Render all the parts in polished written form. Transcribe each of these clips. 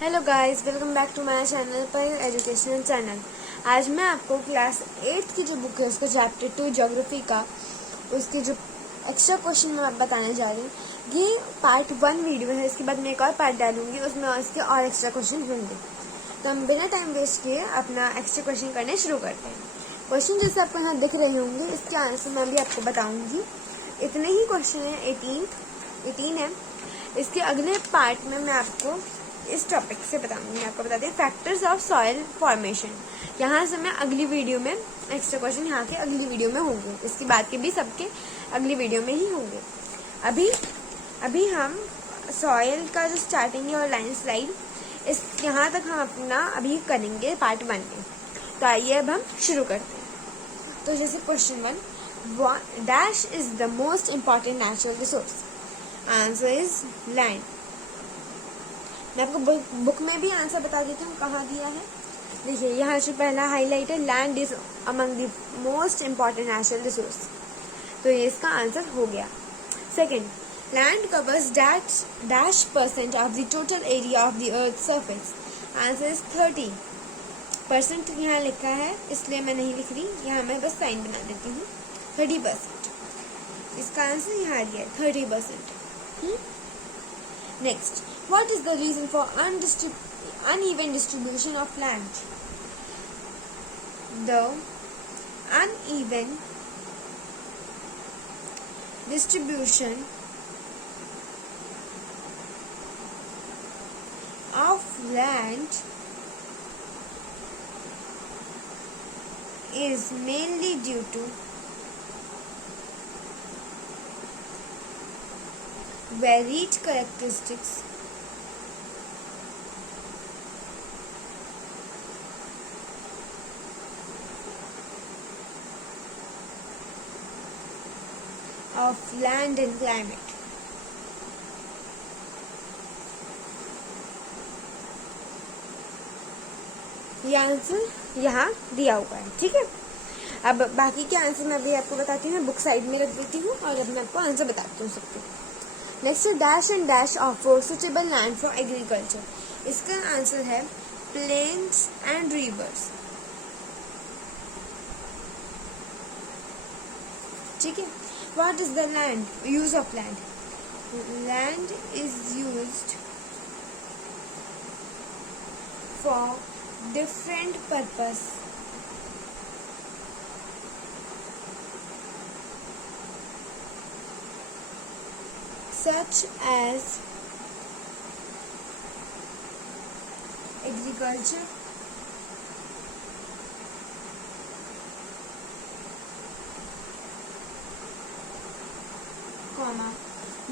Hello guys, welcome back to my channel पर educational channel. आज मैं आपको क्लास 8 की जो बुक है उसका चैप्टर 2 ज्योग्राफी का उसकी जो एक्स्ट्रा क्वेश्चन मैं बताने जा रही हूँ। ये पार्ट 1 वीडियो है, इसके बाद मैं एक और पार्ट डालूंगी, उसमें उसके और एक्स्ट्रा क्वेश्चन होंगे। तो हम बिना टाइम वेस्ट किए अपना एक्स्ट्रा क्वेश्चन करने शुरू करते हैं। क्वेश्चन जैसे आपको यहाँ दिख रहे होंगे, इसके आंसर मैं भी आपको बताऊँगी। इतने ही क्वेश्चन है, 18 है। इसके अगले पार्ट में मैं आपको इस टॉपिक से बताऊंगी। मैं आपको बताती हूँ फैक्टर्स ऑफ सॉइल फॉर्मेशन। यहाँ से मैं अगली वीडियो में एक्स्ट्रा क्वेश्चन यहाँ के अगली वीडियो में होंगे, इसके बाद के भी सबके अगली वीडियो में ही होंगे। अभी हम सॉइल का जो स्टार्टिंग है और लैंड स्लाइड, इस यहाँ तक हम अपना अभी करेंगे पार्ट 1 में। तो आइए अब हम शुरू करते हैं। तो जैसे question 1, dash is the most important natural resource. Answer is land. मैं आपको बुक में भी आंसर बता देती हूँ कहाँ दिया है। देखिए यहाँ से पहला हाईलाइट है, land is among the most important natural resource, तो ये इसका आंसर हो गया। Second, land covers dash % of the total area of the earth surface. Answer is 30%। यहाँ लिखा है इसलिए मैं नहीं लिख रही, यहाँ मैं बस साइन बना देती हूँ। 30%, इसका आंसर यहाँ दिया है 30%। Next, what is the reason for uneven distribution of land? The uneven distribution of land is mainly due to varied characteristics of land and climate. ये आंसर यहाँ दिया हुआ है, ठीक है। अब बाकी के आंसर मैं अभी आपको बताती हूँ, बुक साइड में रख देती हूँ और अब मैं आपको आंसर बताती हूँ सबके। Next, dash and dash offer suitable land for agriculture. इसका आंसर है प्लेन्स एंड रिवर्स, ठीक है। What is the land use of land? Land is used for different purpose such as agriculture,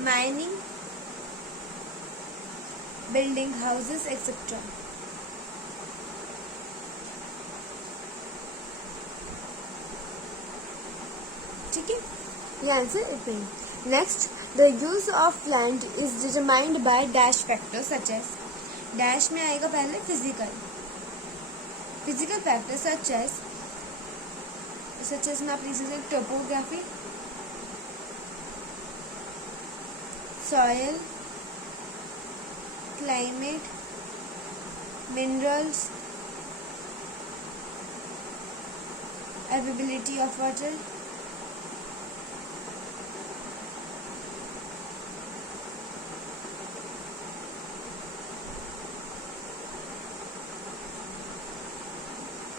mining, building houses, etc. ठीक है, ये answer इतना ही। Next, the use of land is determined by dash factor such as. Dash में आएगा पहले physical factor such as में आप लिख सकते हैं topography, soil, climate, minerals, availability of water,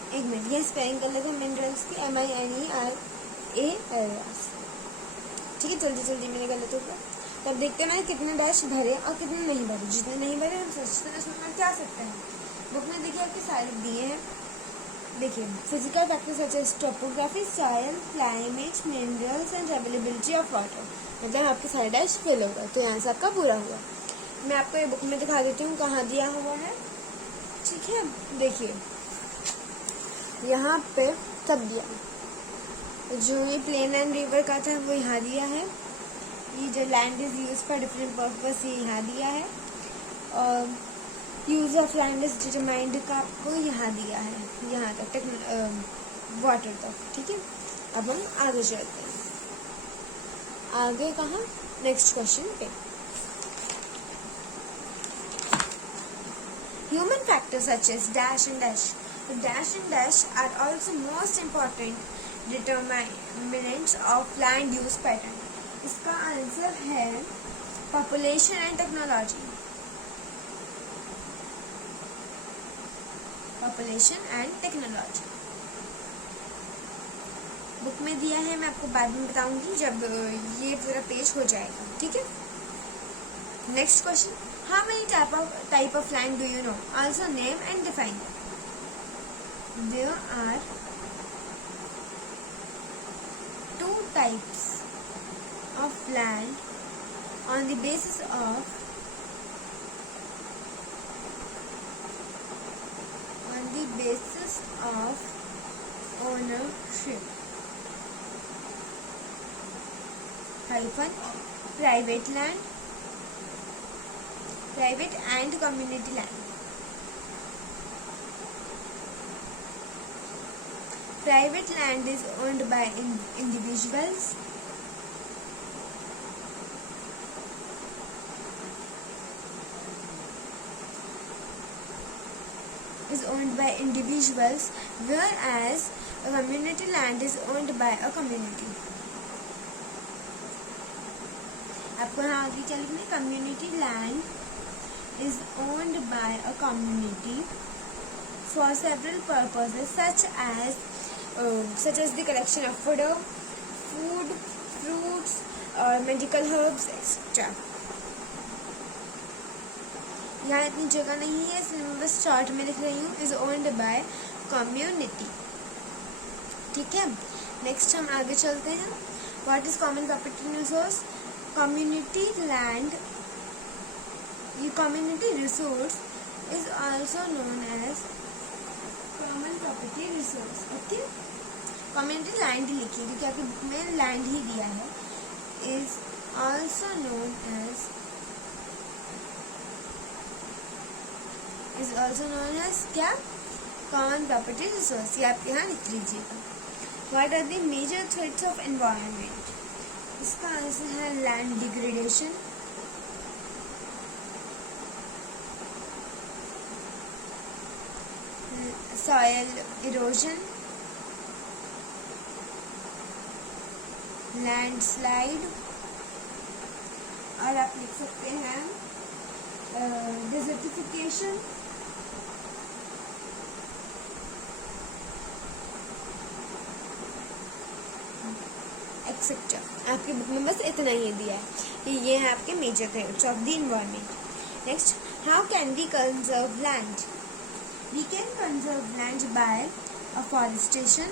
एक मिनट ये स्पेलिंग कर लेते हैं मिनरल्स की, MINERALS, ठीक है। जल्दी मैंने कर लेते ऊपर। तब देखते हैं कितने डैश भरे और कितने नहीं भरे। जितने नहीं भरे हम सोचते हैं उसमें क्या सकते हैं। बुक में देखिए आपके सारे दिए हैं। देखिए physical factors such as topography, soil, climate, minerals and availability of water, मतलब आपके सारे डैश फिल होगा, तो यहाँ से आपका पूरा हुआ। मैं आपको ये बुक में दिखा देती हूँ कहाँ दिया हुआ है, ठीक है। देखिए यहाँ पे सब दिया, जो ये प्लेन एंड रिवर का था वो यहाँ दिया है। ये जो land is use for different purpose ये यहाँ दिया है, और use of land is determined का आपको यहाँ दिया है, यहाँ तक वाटर तक, ठीक है। अब हम आगे चलते हैं। आगे कहाँ, नेक्स्ट क्वेश्चन पे। factors such as dash and dash. The dash and dash are also most important determinants of land use pattern. इसका आंसर है population and technology. Population and technology. Book में दिया है, मैं आपको बाद में बताऊंगी जब ये पूरा पेज हो जाएगा, ठीक है। Next question, how many type of land do you know, also name and define. There are 2 types of land on the basis of ownership hyphen private land, private and community land. Private land is owned by individuals. Whereas a community land is owned by a community. आपको यहाँ आगे क्या लिखना है, community land is owned by a community for several purposes such as the collection of food, fruits, medical herbs, etc. यहाँ इतनी जगह नहीं है इसलिए मैं बस शॉर्ट में लिख रही हूँ, इज ओन्ड बाय कम्युनिटी, ठीक है। नेक्स्ट हम आगे चलते हैं। What is common property resource? Community resource is also known as common property resource. Okay, community land लिखिए क्योंकि आपकी बुक में लैंड ही दिया है। is also known as क्या, common property resource, ये आप यहाँ लिख लीजिएगा। What are the major threats of environment? इसका आंसर है land degradation, soil erosion, landslide, और आप लिख सकते हैं डिजर्टिफिकेशन, एक्सेट्रा। आपकी बुक में बस इतना ही दिया है कि ये है आपके major threats of the environment. Next, how can we conserve land? We can conserve land by afforestation,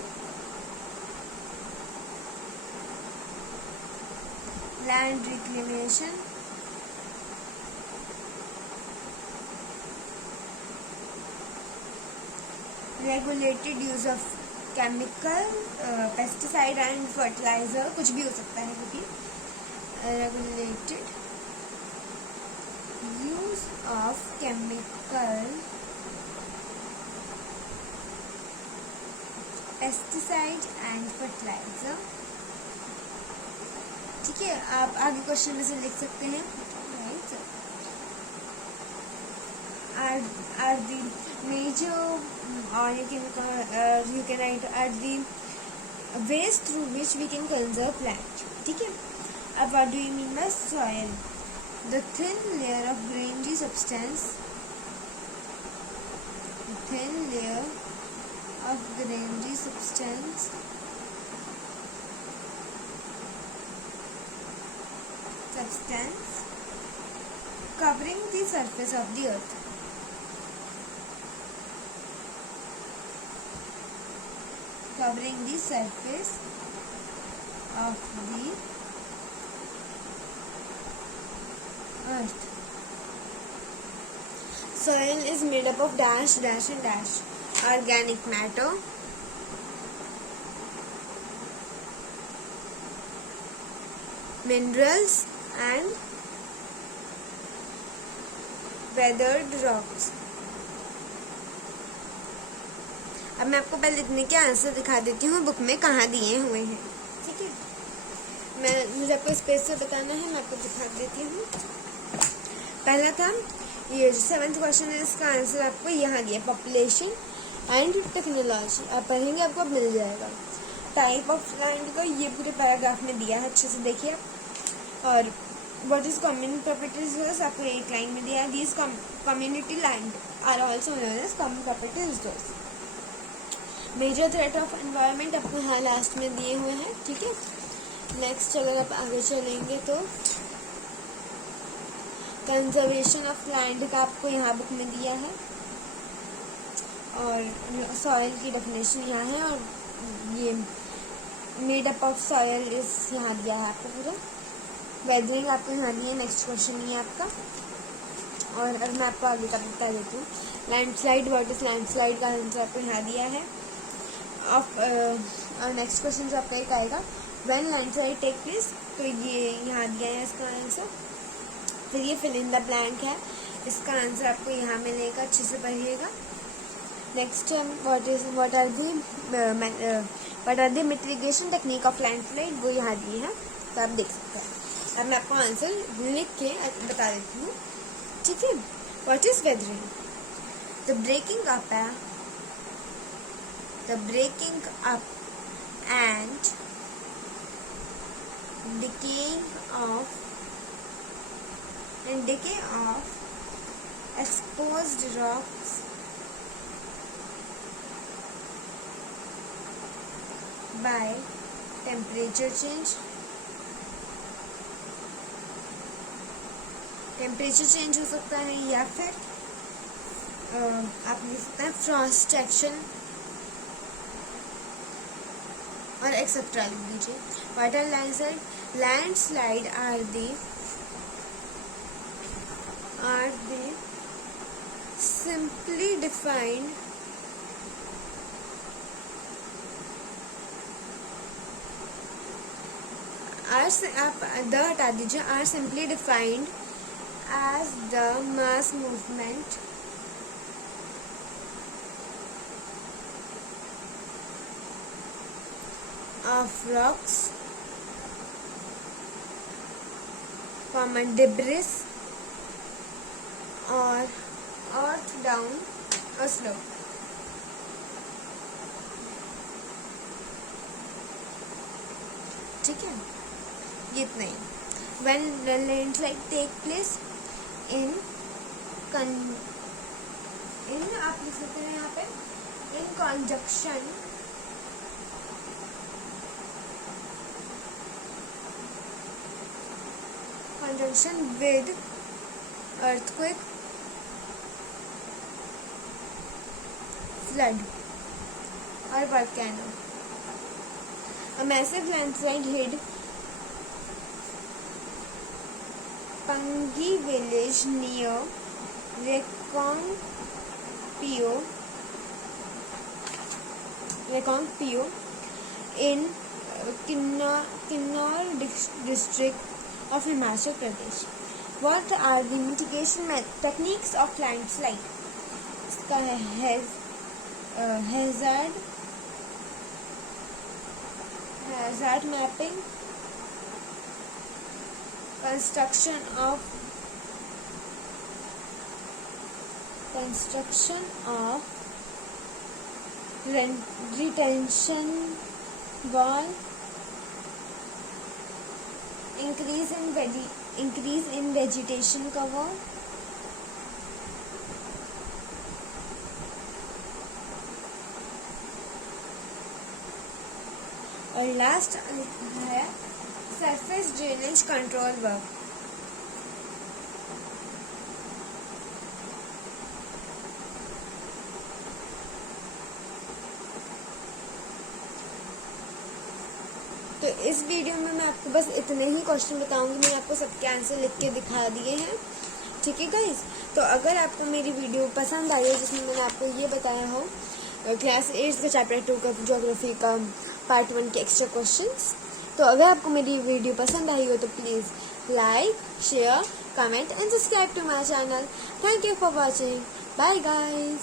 land reclamation, regulated use of chemical, pesticide and fertiliser, कुछ भी हो सकता है क्योंकि regulated use of chemical, pesticide and fertiliser, ठीक है। आप आगे क्वेश्चन में से लिख सकते हैं, are the major or you can write are the ways through which we can conserve land, ठीक है। अब what do you mean by soil? The thin layer of grainy substance, covering the surface of the earth. Covering the surface of the earth. Soil is made up of dash, dash and dash. Organic matter, minerals and weathered rocks. अब मैं आपको पहले इतने के answer दिखा देती हूँ book में कहाँ दिए हुए हैं, ठीक है। मुझे आपको स्पेस से बताना है, मैं आपको दिखा देती हूँ। पहला था ये जो 7th क्वेश्चन है इसका आंसर आपको यहाँ दिया, पॉपुलेशन एंड टेक्नोलॉजी। आप पढ़ेंगे आपको अब मिल जाएगा। टाइप ऑफ लैंड का ये पूरे पैराग्राफ में दिया है, अच्छे से देखिए आप। और व्हाट इज कॉमन प्रॉपर्टीज आपको एक लाइन में दिया है, these community land are also known as common properties. Major threat of environment आपको यहाँ लास्ट में दिए हुए हैं, ठीक है। नेक्स्ट अगर आप आगे चलेंगे तो कंजर्वेशन ऑफ लैंड का आपको यहाँ बुक में दिया है, और सॉइल की डेफिनेशन यहाँ है, और ये मेड अप ऑफ सॉइल इस यहाँ दिया है आपको पूरा। वेदरिंग आपको यहाँ दिया, नेक्स्ट क्वेश्चन ये आपका। और अब मैं आपको आगे का बता देती हूँ। लैंडस्लाइड, व्हाट इज लैंडस्लाइड का आंसर आपको यहाँ दिया है। ऑफ नेक्स्ट क्वेश्चन जो आपका एक आएगा, व्हेन लैंडस्लाइड टेक प्लेस, तो ये यहाँ दिया है इसका आंसर। फिर ये फिल इन द ब्लैंक है, इसका आंसर आपको यहाँ मिलेगा, अच्छे से पढ़िएगा। Next what are the mitigation technique of landslide, वो यहाँ दिए हैं, तो आप देख सकते हैं। अब मैं आपको आंसर लिख के बता देती हूँ, ठीक है। What is weathering? The breaking up and decay of exposed rocks by temperature change। Temperature change हो सकता है, या फिर आप लिख सकते हैं फ्रॉस्ट एक्शन और एक्सेट्रा लिख दीजिए। Water landslide are the simply defined आप द हटा दीजिए, are simply defined as the mass movement of rocks, debris or earth down a slope। ठीक है, ये इतना ही। When the landslide take place in आप लिख सकते हैं यहाँ पे in conjunction with earthquake, flood or volcano। A massive landslide hit Pangi village near Rekongpio in Kinnaur district of Himachal Pradesh। What are the mitigation techniques of landslide? इसका है hazard mapping, construction of retention wall, increase in vegetation cover, और last है surface drainage control work. तो इस video में मैं आपको बस इतने ही क्वेश्चन बताऊंगी, मैंने आपको सबके आंसर लिख के दिखा दिए हैं, ठीक है गाइस। तो अगर आपको मेरी वीडियो पसंद आई है जिसमें मैंने आपको ये बताया हो क्लास 8 का चैप्टर 2 का ज्योग्राफी का पार्ट 1 के एक्स्ट्रा क्वेश्चंस, तो अगर आपको मेरी वीडियो पसंद आई हो तो please like, share, comment and subscribe to my channel. Thank you for watching. Bye guys.